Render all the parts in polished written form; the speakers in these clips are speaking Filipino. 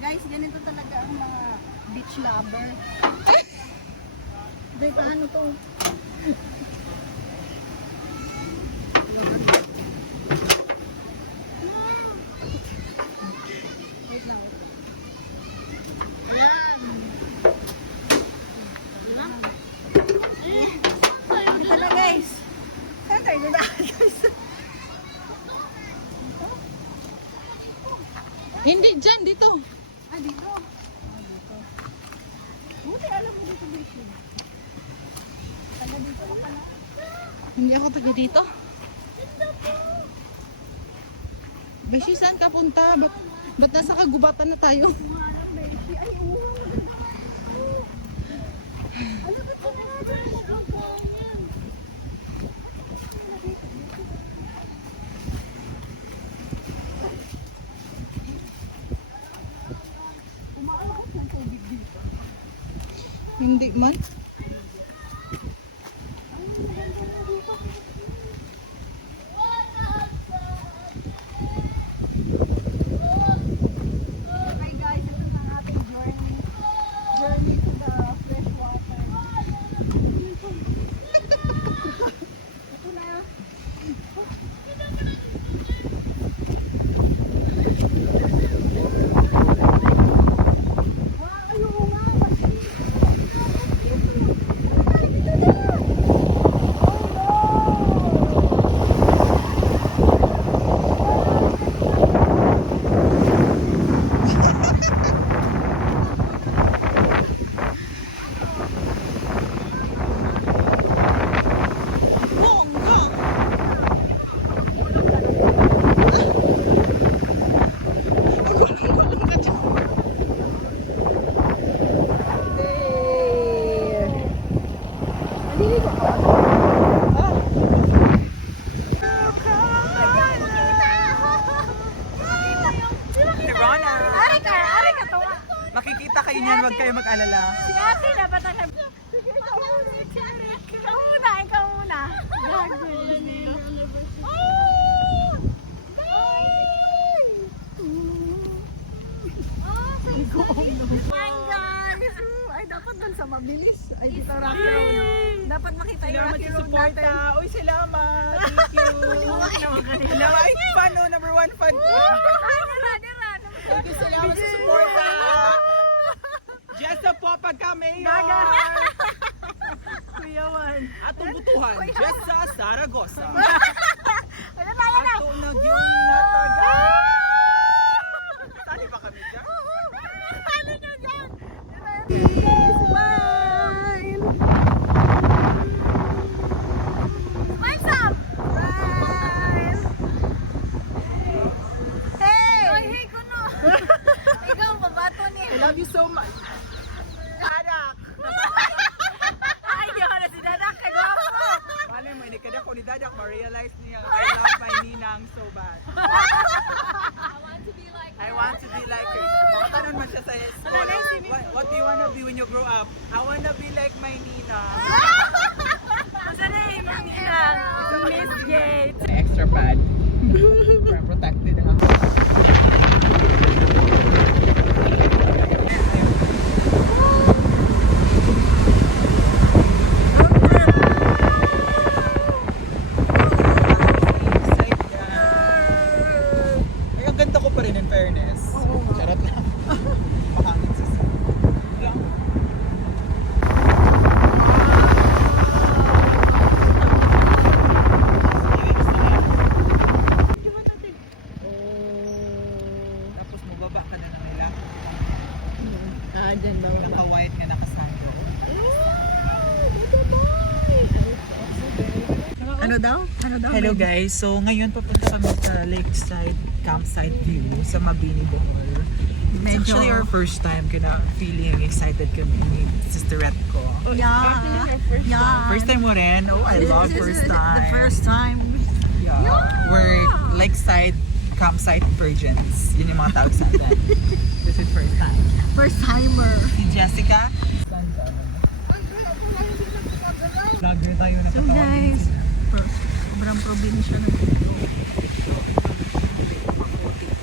Guys, ganito talaga ang mga beach lover. Day, paano to? Wait lang. Ayan. Ito na guys. Saan tayo na guys? Hindi, dyan, dito. Ah, dito. Ah, dito. Buti alam mo dito, Beshi. Taga dito ka pala. Hindi ako taga dito. Beshi, saan ka punta? Ba't nasa kagubatan na tayo? Malang, Beshi. Ay, oo. Ano ba ito na natin? Naglampaw yan. Umaalas ng tubig dito. Hindi man. Okay guys, ito na ang ating journey. Journey to the fresh water. Ito na. Wow, ayun nga. Bongga! Gulong-gulong ka dyan. Naliligo ka ba? Ah. Rona! Ari ka to. Makikita kayo niyan, huwag kayo mag-alala. Si Ate dapat ang sige, ikaw muna. Ikaw muna. Hi guys! Ay, dapat dun sa mabilis. Ay, dito rocky road. Dapat makita yung Salamat rocky sa road suporta. natin. Uy, salamat. Thank you. Salamat. Ay, fan, oh, number one fan ko. Thank you, salamat sa suporta. Jessa po, pagka-mayor. Gaga. Kuya Juan. Atong butuhan, Jessa Saragosa. Wala tayo na. Ato na yun nataga. Sali ba kami dyan? Ano nyo dyan? Smile! Smile, Sam! Smile! Hey! Ay, hey, kuno! Ikaw, mabato ni. I love you so much. Dadak! Ay, di ako na si Dadak. Kagwapo! Malay mo, inikada ko ni Dadak, ma-realize niya, I love my ninang so bad. I want to be like her. Tanong man siya sa school. What do you want to be when you grow up? I want to be like my ninang. Masa na yung Ninang? Miss Gates. Extra pad. Para protected ako. Ay, ang ganda ko pa rin in fairness. Charot lang. Makangit sa lang. Tapos magbaba ka na ng nila. Ah, dyan daw. Naka-white nga naka-sandro. Ano daw? Ano daw? Hello guys, so ngayon papunta kami sa lakeside campsite view sa Mabini, Bohol. It's Medyo- actually our first time kaya feeling excited kami ni Sister Ret ko. Yeah. Yeah. First time mo rin? Oh, I love This first is time. The first time. Yeah. We're lakeside campsite virgins. Yun yung mga tawag sa atin. This is first time. First timer. Si Jessica. Vlogger tayo na So guys, sobrang probinsya na dito.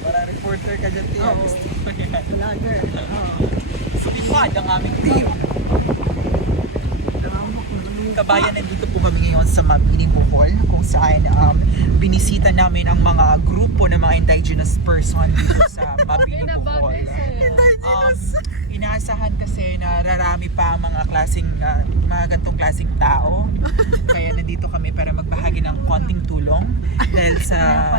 Para reporter ka dyan. Tia. Oo. Gusto ko yan. Wala vlogger. Sumipad ang aming team. Kabayan, nandito po kami ngayon sa Mabini, Bohol, kung saan binisita namin ang mga grupo ng mga indigenous person dito sa Mabini, Bohol. Inaasahan kasi na rarami pa ang mga klaseng, mga gantong klaseng tao. Kaya nandito kami para magbahagi ng konting tulong dahil sa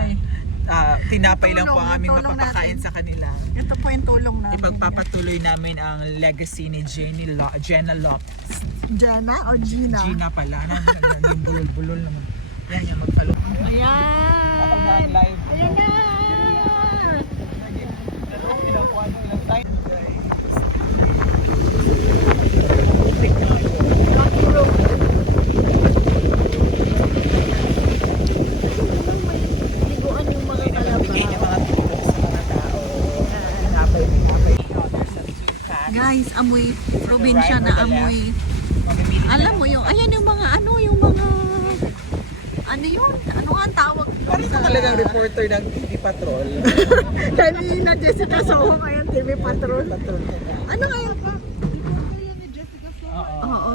tinapay lang po ang aming Tulong mapapakain natin. sa kanila. Ito po yung tulong namin. Ipagpapatuloy namin ang legacy ni Jenna Lopez. Jenna o Gina? Gina pala. Naging bulol-bulol naman. Yan yung magpalo. Ayan! Live. Ayan na! Pero pinakuha nyo ilang time. Liguan yung mga Bigay niya mga tulong sa mga tao. Tinapay. There's a two Guys, amoy. Probinsya na amoy. Mamimili ka Alam lang. mo yung, ayan yung mga ano yun? Ano ang tawag doon? Parang ka talagang reporter ng TV Patrol. Kanina, Jessica Soho, ngayon TV Patrol. Patrol ka na. Ano ngayon? Oo. Oo.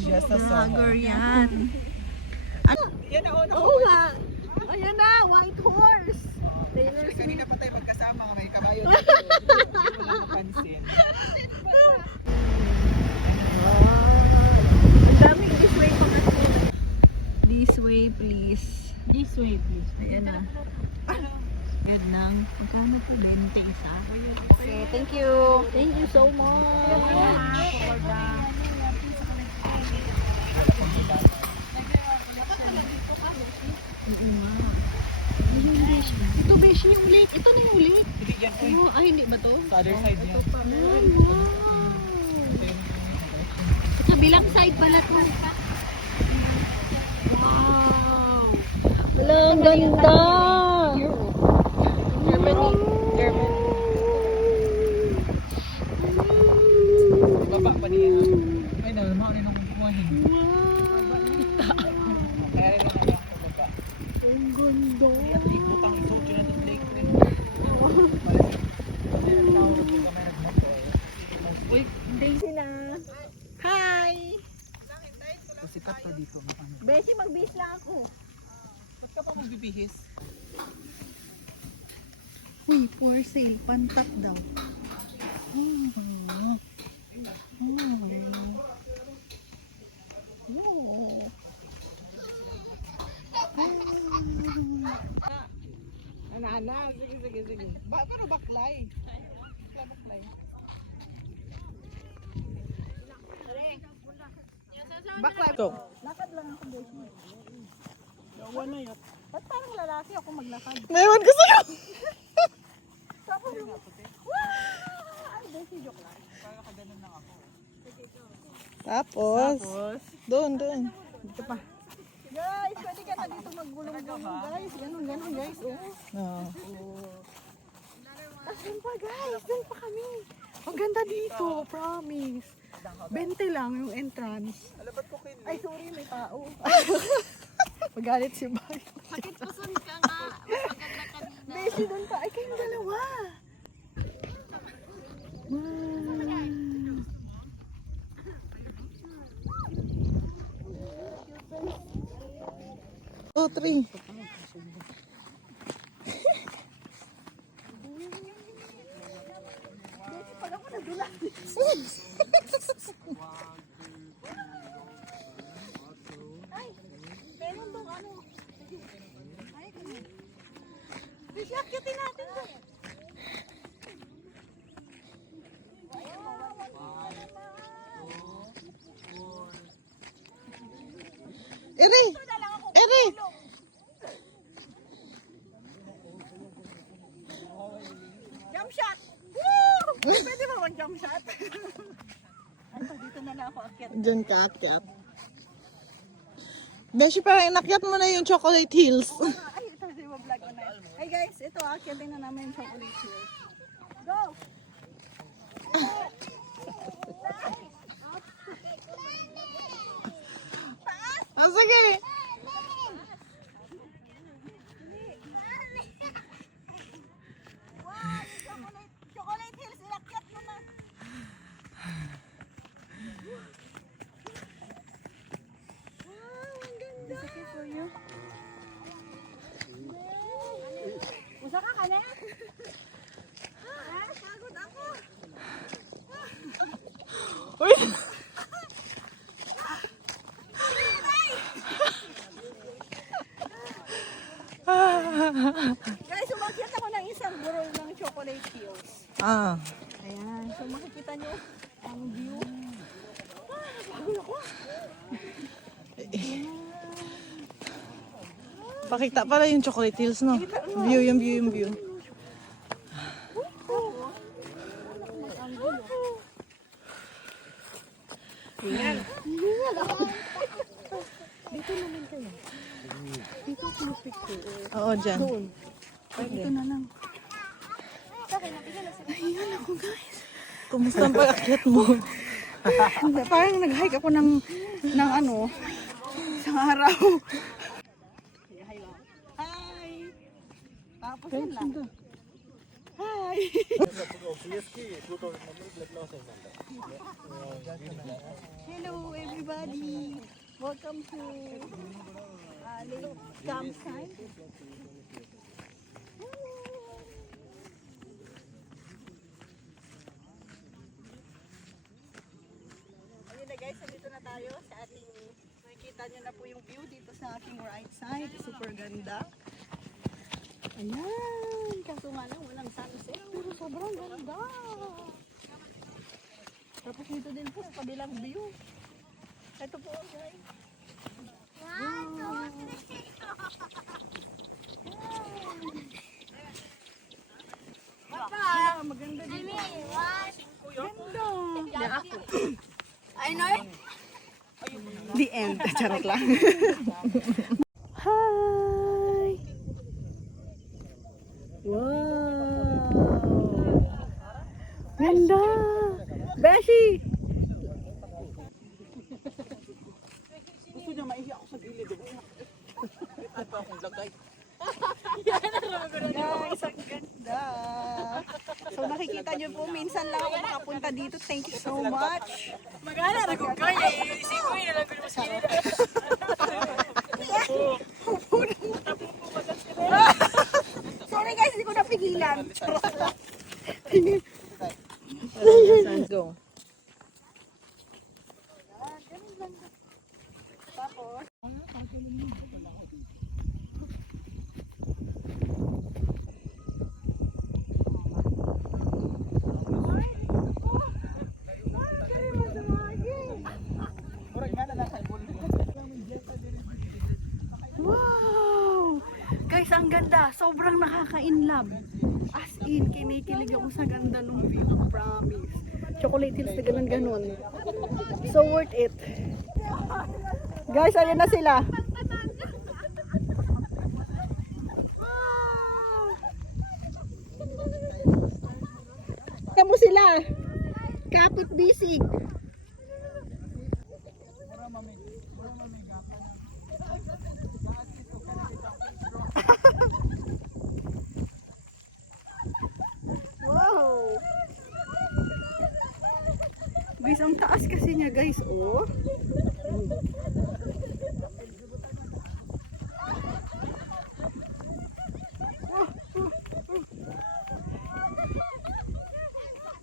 Jessica Soho. Vlogger yan. Yan ako na. Oo nga. Ayan na, White Horse. Taylor Swift. Kanina pa tayo magkasama nga may kabayo dito. Hindi mo lang napansin. Ang daming this way pa kasi. This way, please. This way, please. Ayan na. Good nang. Magkano po? 20 isa. Okay, thank you. Thank you so much. Ito, beshi yung lake. Ito na yung lake. Hindi yan po. Oh, ay, hindi ba to? Sa other side yan. Sa kabilang side pala to. Wow! Wala, ang ganda. Germany. Germany. Baba pa niya. Ay, nalaman ko rin ang buhahin. Kaya rin naman ako baba. Ang ganda. At di putang isot yun natin lake rin. Uy, Daisy na. Hi! Sikat pa dito. Beshi, mag-bis lang ako. Ba't ka pa magbibihis? Uy, for sale. Pantat daw. Ana, sige. Pero baklay. Baklay. Baklay. Go. Lakad lang ako, Beshi. Yawa na yun. Ba't parang lalaki ako maglakad? Naiwan ko sa'yo! Tapos yung... Ay, Beshi, joke lang. Kaya ka ganun lang ako. Tapos, doon. Dito pa. Guys, pwede ka na dito maggulong-gulong, guys. Ganun, guys. Oh. Doon pa, guys. Doon pa kami. Ang ganda dito, promise. 20 lang yung entrance. Alabat ko kayo. Ay, sorry, may tao. Magalit si Bay. sakit puson ka nga. Mas maganda kanina. Beshi, doon pa. Ay, kayong dalawa. Two, three. Pag ako nadulas. Ay, meron dong ano. Ay, kami. Beshi, akitin natin to. Eri! Eri! Jump shot! Woo! Pwede ba mag-jump shot? Ay, dito na lang ako akyat. Diyan ka akyat. Beshi, parang inakyat mo na yung chocolate hills. Ay, ito di ba vlog ko na. Hey guys, ito akyatin na namin yung chocolate here. Go! Ah, sige! Chocolate hills, inakyat Ayan. So makikita nyo ang view. Pakita pala yung Chocolate Hills, no? View, yung view, yung view. Dito naman kayo. Dito ako mag-picture. Oo, dyan. Dito na lang. Ayan ako guys. Kumusta ang pag-akyat mo? Parang nag-hike ako ng ano, isang araw. Hi! Tapos yan lang. Hi! Hello everybody! Welcome to Lake Campsite. Ayun na guys, nandito na tayo sa ating, makikita nyo na po yung view dito sa aking right side. Super ganda. Ayan, kaso nga lang walang sunset, pero sobrang ganda. Tapos dito din po sa kabilang view. Ito po guys. Wow! Papa! Maganda dito. Ganda! I know. The end. Charot lang. Hi! Wow! Ganda! Beshi! Gusto niya maihi ako sa gilid. Ano pa akong lagay? Guys, ang ganda! So nakikita nyo po, minsan lang ako makapunta dito. Thank you so much! Magana na kung kaya. Isikoy na lang ko mas gilid. Sorry guys, hindi ko napigilan. Let's go. Wow! Guys, ang ganda. Sobrang nakaka-inlove. As in, kinikilig ako sa ganda ng view. Promise. Chocolate Hills na ganun-ganun. So worth it. Guys, ayan na sila. Kamu sila. Kapit bisig. Wow! Guys, ang taas kasi niya guys, oh.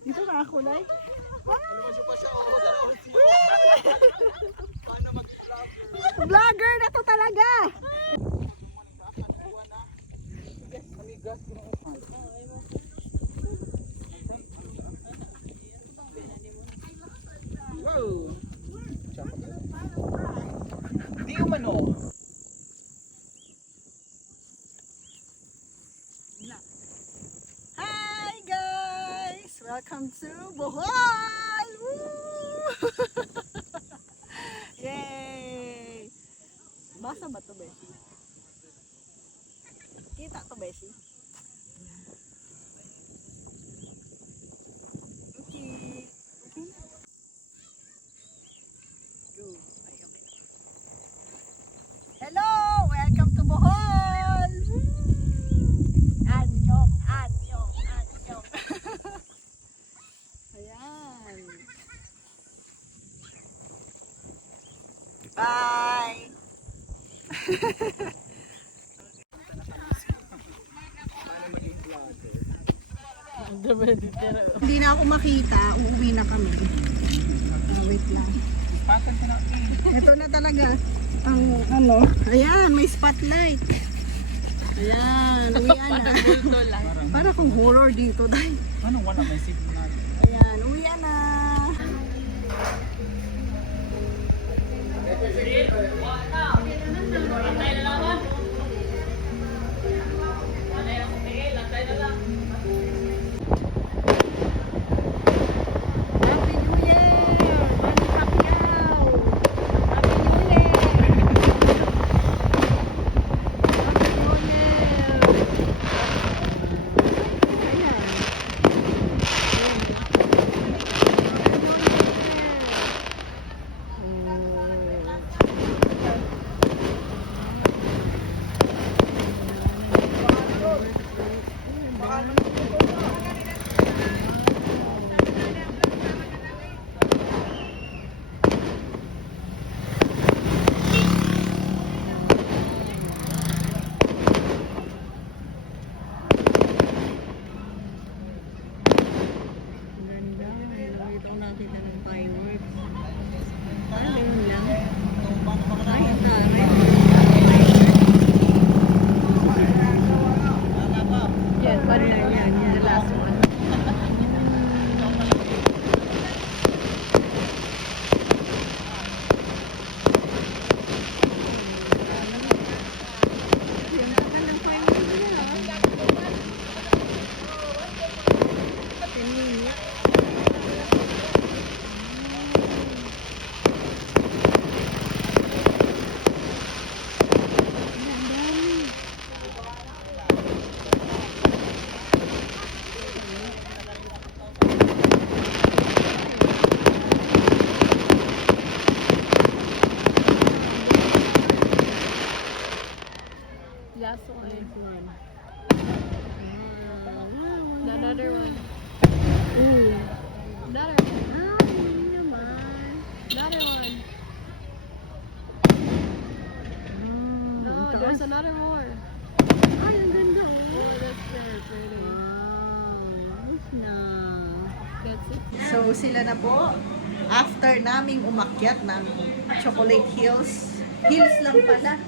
Dito na ako, Lai. Vlogger na to talaga! Wow! Di umano. Hi guys! Welcome to Bohol! Woo! Yay! Basa ba to, Beshi? Kita to, Beshi? Okay. Okay na. Go. Ay, okay na. Hello! Welcome to Bohol! Woo! Anyong, anyong, anyong. Ayan. Bye! Hindi na ako makita, uuwi na kami. Wait lang. Ito na talaga ang ano. Ayan, may spotlight. Ayan, uwian na. Para kung horror dito, dahil. Ano, wala may signal. Ayan, uwi na. Happy New Year! Manny Pacquiao! Happy New Year! Happy New Year! Ayan. Ito natin ng fireworks. Ano yun lang? Ayos na. Yan, parin na yan. Yung the last one. Yung takan ng fireworks nila. 10 minutes. Last one. Another one. Ooh. Another one. Hindi naman. Another one. No, there's another more. Ay, ang ganda. Oh, that's very pretty. Wow. Nice na. That's it. So sila na po, after naming umakyat ng Chocolate Hills, Hills lang pala.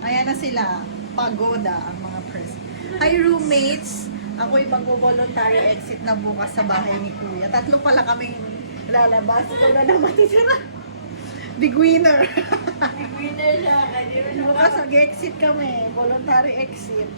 Ayan na sila, pagoda ang mga press. Hi roommates! Ako'y mag-voluntary exit na bukas sa bahay ni Kuya. Tatlo pala kaming lalabas. Ito na naman titira. Big winner! Big winner siya. Bukas mag-exit kami. Voluntary exit.